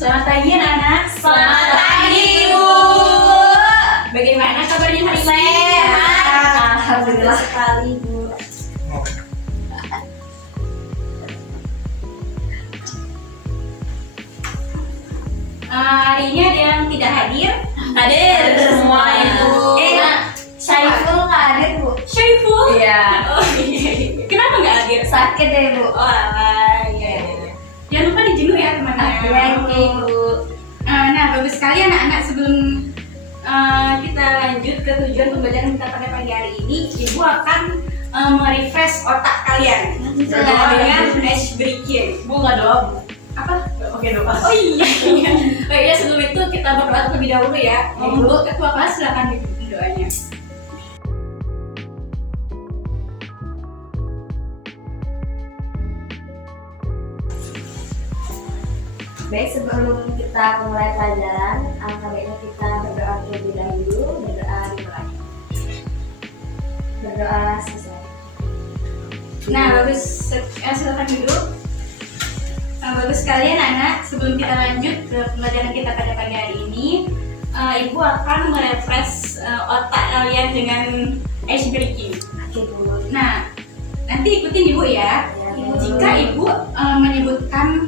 Selamat pagi anak-anak. Selamat pagi, Ibu. Bagaimana kabarnya hari ini? Sehat. Alhamdulillah sekali, Bu. Hari ini ada yang tidak hadir? Hadir semua, Ibu. Syaiful nggak hadir, Bu? Syaiful? Iya. Oh iya. Kenapa nggak hadir? Sakit deh, Bu. Oh alah, iya. Jangan lupa dijenguk ya teman-teman. Iya, oke, Ibu. Nah, bagus sekali anak-anak. Sebelum kita lanjut ke tujuan pembelajaran kita pada pagi hari ini, Ibu akan merefresh otak kalian dengan ice breaking. Bu nggak doa, Bu. Apa? Oke, doa. Oh iya. Oh iya, sebelum itu kita berdoa terlebih dahulu ya. Ibu ketua kelas silakan dipimpin doanya. Baik, sebelum kita memulai pelajaran, alangkah baiknya kita berdoa terlebih dahulu. Berdoa dimulai. Berdoa selesai. Nah, bagus. Silakan duduk. Bagus sekali anak-anak. Sebelum kita lanjut ke pembelajaran kita pada pagi hari ini, Ibu akan merefresh otak kalian dengan ice breaking. Oke, Bu. Nah, nanti ikutin Ibu ya. Ya, Jika Ibu menyebutkan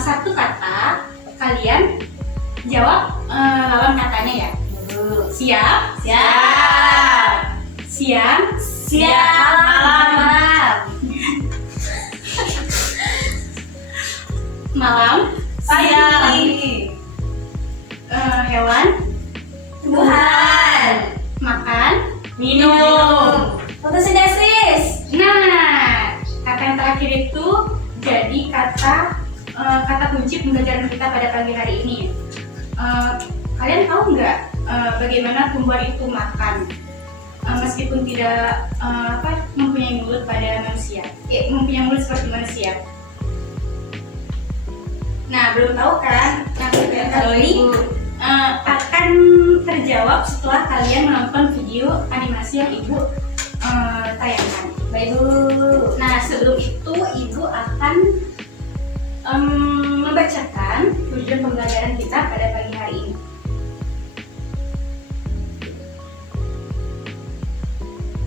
satu kata, kalian jawab lawan katanya ya. Bu. Siap? Siap. Siang? Siap. Malam. Malam? Pagi. Hewan? Tuhan. Makan? Minum. Fotosintesis. Nah, kata yang terakhir itu jadi kata kunci pembelajaran kita pada pagi hari ini. Kalian tahu nggak bagaimana tumbuhan itu makan meskipun tidak mempunyai mulut pada manusia, mempunyai mulut seperti manusia. Nah, belum tahu kan? Nah, pertanyaan kali ini akan terjawab setelah kalian menonton video animasi yang Ibu tayangkan. Baik, Bu. Nah, sebelum itu Ibu akan membacakan tujuan pembelajaran kita pada pagi hari ini.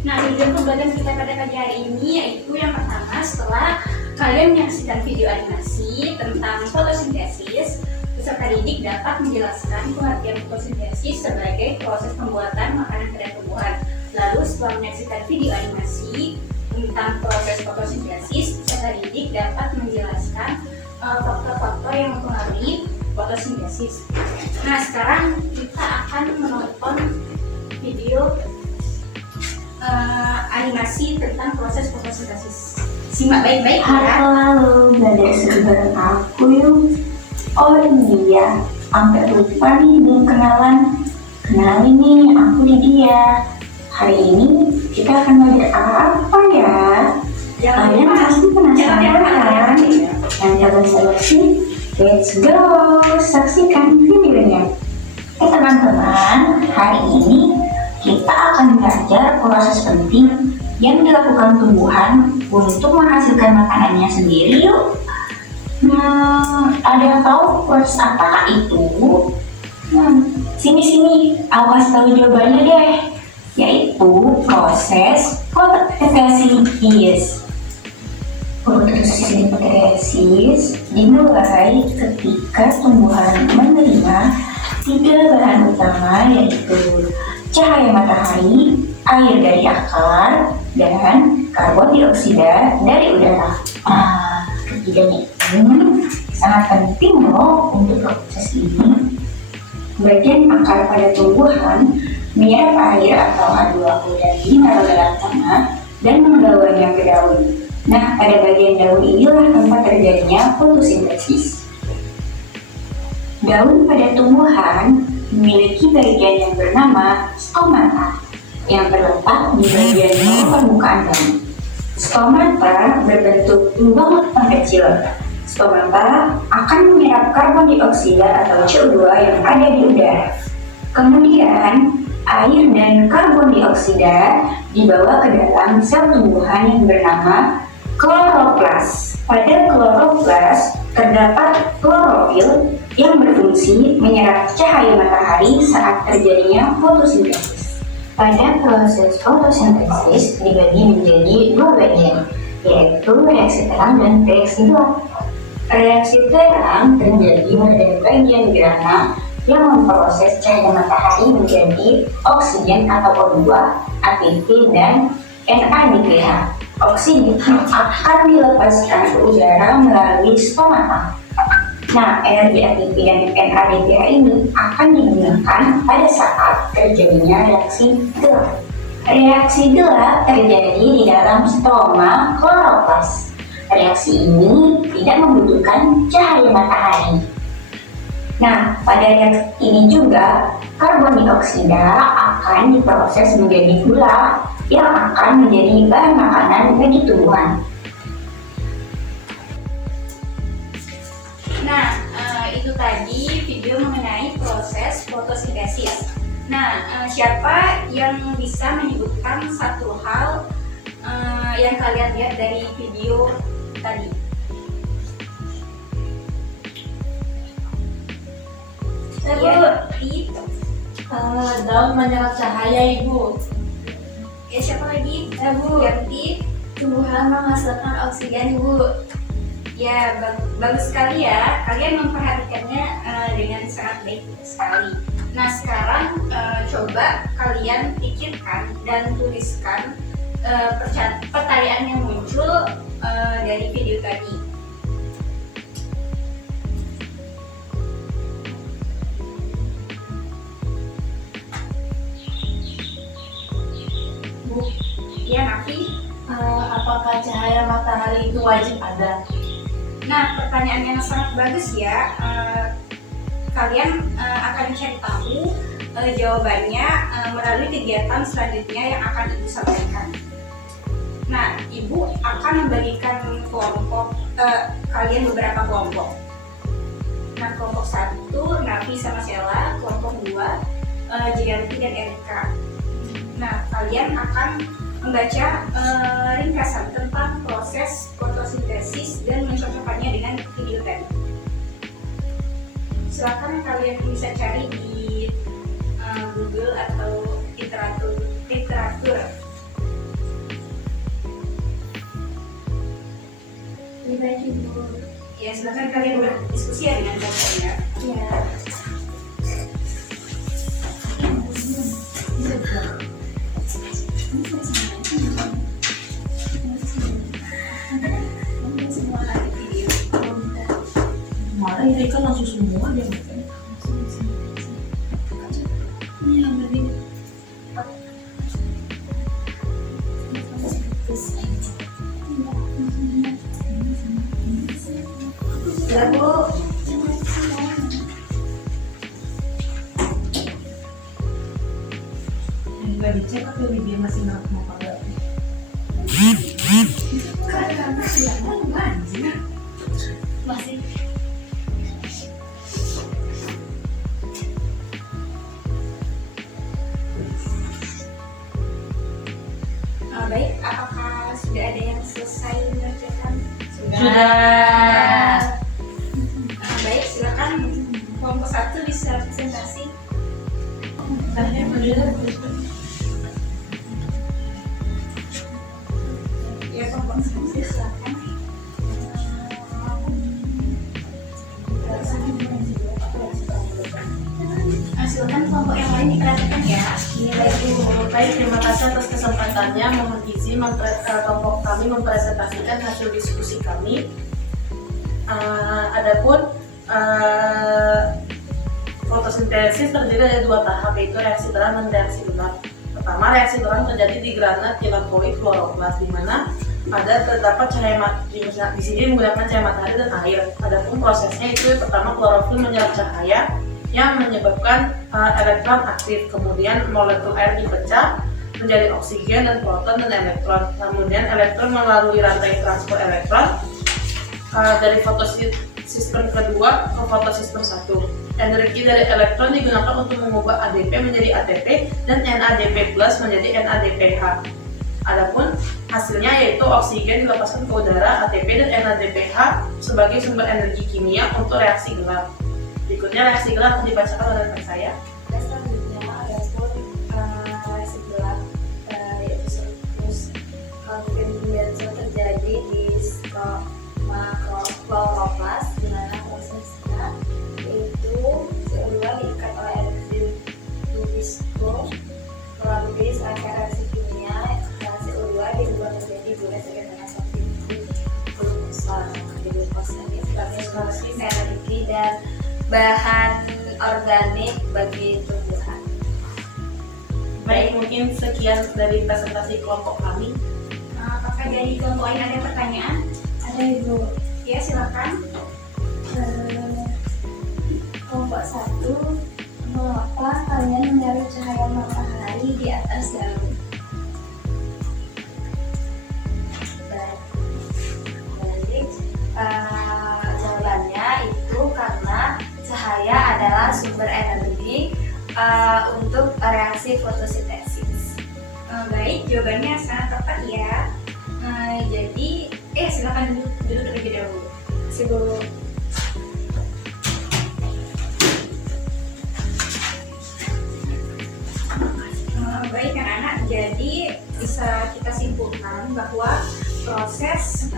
Nah, tujuan pembelajaran kita pada pagi hari ini yaitu yang pertama, setelah kalian menyaksikan video animasi tentang fotosintesis, peserta didik dapat menjelaskan pengertian fotosintesis sebagai proses pembuatan makanan pada tumbuhan. Lalu setelah menyaksikan video animasi tentang proses fotosintesis, peserta didik dapat menjelaskan faktor-faktor yang mempengaruhi fotosintesis. Nah, sekarang kita akan menonton video animasi tentang proses fotosintesis. Simak baik-baik ya. Halo, belajar sebentar aku yuk. Oh iya, sampai lupa nih belum kenalan. Kenalin nih, aku Lydia. Hari ini kita akan belajar apa ya? Kalian pasti penasaran kan? Yang jalan seleksi, let's go, saksikan videonya. Teman-teman, hari ini kita akan belajar proses penting yang dilakukan tumbuhan untuk menghasilkan makanannya sendiri yuk. Ada yang tahu proses apa itu? Sini, aku kasih tahu jawabannya deh. Yaitu proses fotosintesis. Fotosintesis dimulai ketika tumbuhan menerima 3 bahan utama, yaitu cahaya matahari, air dari akar, dan karbon dioksida dari udara. Ketiganya ini sangat penting loh untuk proses ini. Bagian akar pada tumbuhan menyerap air atau H2O dari mineral dalam tanah dan membawanya ke daun. Nah, pada bagian daun inilah tempat terjadinya fotosintesis. Daun pada tumbuhan memiliki bagian yang bernama stomata yang terletak di bagian bawah permukaan daun. Stomata berbentuk lubang kecil. Stomata akan menyerap karbon dioksida atau CO2 yang ada di udara. Kemudian, air dan karbon dioksida dibawa ke dalam sel tumbuhan yang bernama kloroplas. Pada kloroplas terdapat klorofil yang berfungsi menyerap cahaya matahari saat terjadinya fotosintesis. Pada proses fotosintesis dibagi menjadi dua bagian, yaitu reaksi terang dan reaksi gelap. Reaksi terang terjadi pada bagian grana yang memproses cahaya matahari menjadi oksigen atau O2, ATP, dan NADPH. Oksigen akan dilepaskan ke udara melalui stomata. Nah, energi ATP dan NADPH ini akan digunakan pada saat terjadinya reaksi gelap. Reaksi gelap terjadi di dalam stoma kloroplas. Reaksi ini tidak membutuhkan cahaya matahari. Nah, pada reaksi ini juga karbon dioksida akan diproses menjadi gula yang akan menjadi bahan makanan bagi tumbuhan. Nah, itu tadi video mengenai proses fotosintesis. Nah, siapa yang bisa menyebutkan satu hal yang kalian lihat dari video tadi? Ya, itu. Daun menyerap cahaya, Ibu. Ya, siapa lagi? Bu. Ganti. Tumbuhan menghasilkan oksigen, Ibu. Ya, bagus sekali ya. Kalian memperhatikannya dengan sangat baik sekali. Nah, sekarang coba kalian pikirkan dan tuliskan pertanyaan yang muncul dari video tadi. Bu, Ya, Nafi. apakah cahaya matahari itu wajib ada? Nah, pertanyaan yang sangat bagus ya. Kalian akan cari tahu jawabannya melalui kegiatan selanjutnya yang akan Ibu sampaikan. Nah, Ibu akan membagikan kelompok kalian beberapa kelompok. Nah, kelompok 1 Nafi sama Sheila, kelompok 2 Jiganti dan Erika. Nah, kalian akan membaca ringkasan tentang proses fotosintesis dan mencocokkannya dengan video tadi. Silakan kalian bisa cari di Google atau literatur. Ini baik, Ibu. Ya, silakan kalian berdiskusi ya dengan kelompoknya. Ya. Kemarin mereka langsung semua dia makan. Iya, tapi Ya, Bu. nggak dicek atau dia masih nggak mau pakai. Karena siapa banjir masih. Baik, apakah sudah ada yang selesai mengerjakan? Sudah. Baik, silakan kelompok 1 bisa presentasi. Ya, kelompok 1 silakan. Silakan kelompok yang lain diperhatikan ya. Baik, terima kasih atas kesempatannya. Mohon izin kelompok kami mempresentasikan hasil diskusi kami. Adapun fotosintesis terdiri dari dua tahap, yaitu reaksi terang dan reaksi gelap. Pertama, reaksi terang terjadi di grana tilakoid kloroplas, di mana terdapat cahaya di sini menggunakan cahaya matahari dan air. Adapun prosesnya itu pertama klorofil menyerap cahaya yang menyebabkan elektron aktif, kemudian molekul air dipecah menjadi oksigen dan proton dan elektron. Kemudian elektron melalui rantai transport elektron dari fotosistem kedua ke fotosistem 1. Energi dari elektron digunakan untuk mengubah ADP menjadi ATP dan NADP+ menjadi NADPH. Adapun hasilnya yaitu oksigen dilepaskan ke udara, ATP dan NADPH sebagai sumber energi kimia untuk reaksi gelap. Berikutnya reaksi gelar akan dibacakan oleh rekan saya. Selanjutnya ada pun reaksi gelap yaitu surplus kondensasi terjadi di makrokloroplast di mana prosesnya yaitu CO2 diikat oleh enzim Lubisco melalui serangkaian reaksi kimia dan CO2 diubah menjadi gula sekitar seperti glukosa. Glukosa ini sebagai solusi energi dan bahan organik bagi tumbuhan. Baik, mungkin sekian dari presentasi kelompok kami. Apakah dari kelompok lain ada pertanyaan? Ada Ibu. Ya, silakan. Kelompok 1, mengapa kalian menaruh cahaya matahari di atas daun? Jadi, jawabannya itu karena cahaya adalah sumber energi untuk reaksi fotosintesis. Baik, jawabannya sangat tepat ya. Jadi, silakan duduk terlebih dahulu. Sebelum Baik anak-anak, jadi bisa kita simpulkan bahwa proses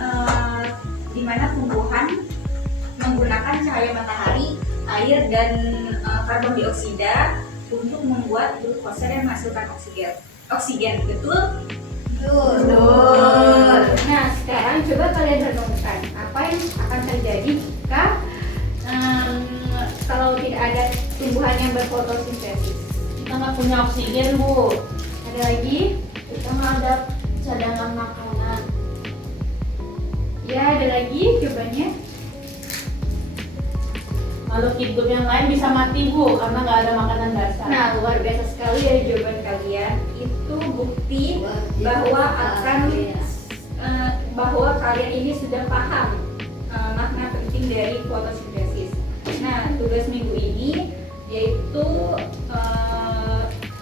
di mana tumbuhan menggunakan cahaya matahari, air, dan karbon dioksida untuk membuat glukosa dan menghasilkan oksigen. Betul? Betul. Nah, sekarang coba kalian renungkan apa yang akan terjadi jika kalau tidak ada tumbuhan yang berfotosintesis. Kita nggak punya oksigen, Bu. Ada lagi? kita nggak ada cadangan makanan. Ya, ada lagi jawabannya. Makhluk hidup yang lain bisa mati, Bu, karena nggak ada makanan dasar. Nah, luar biasa sekali ya jawaban kalian. Itu bukti bahwa kalian ini sudah paham makna penting dari fotosintesis. Nah, tugas minggu ini yaitu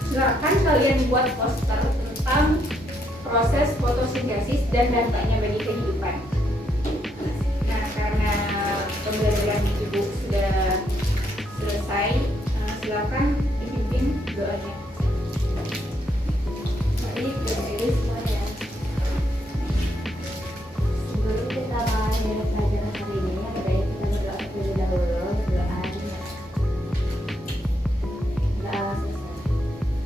silakan kalian buat poster tentang proses fotosintesis dan dampaknya bagi kehidupan. Nah, karena pembelajaran ibu sudah selesai, silakan dipimpin doanya. Mari berdiri semuanya. Sebelum kita mulai pelajaran hari ini, ada baiknya kita berdoa terlebih dahulu. Berdoa selesai.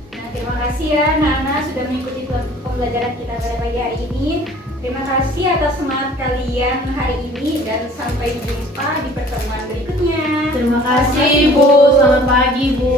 Nah, terima kasih ya Nana sudah mengikuti pembelajaran kita pada pagi hari ini. Terima kasih atas semangat kalian hari ini dan sampai jumpa di pertemuan berikutnya. Terima kasih, Bu. Selamat pagi, Bu.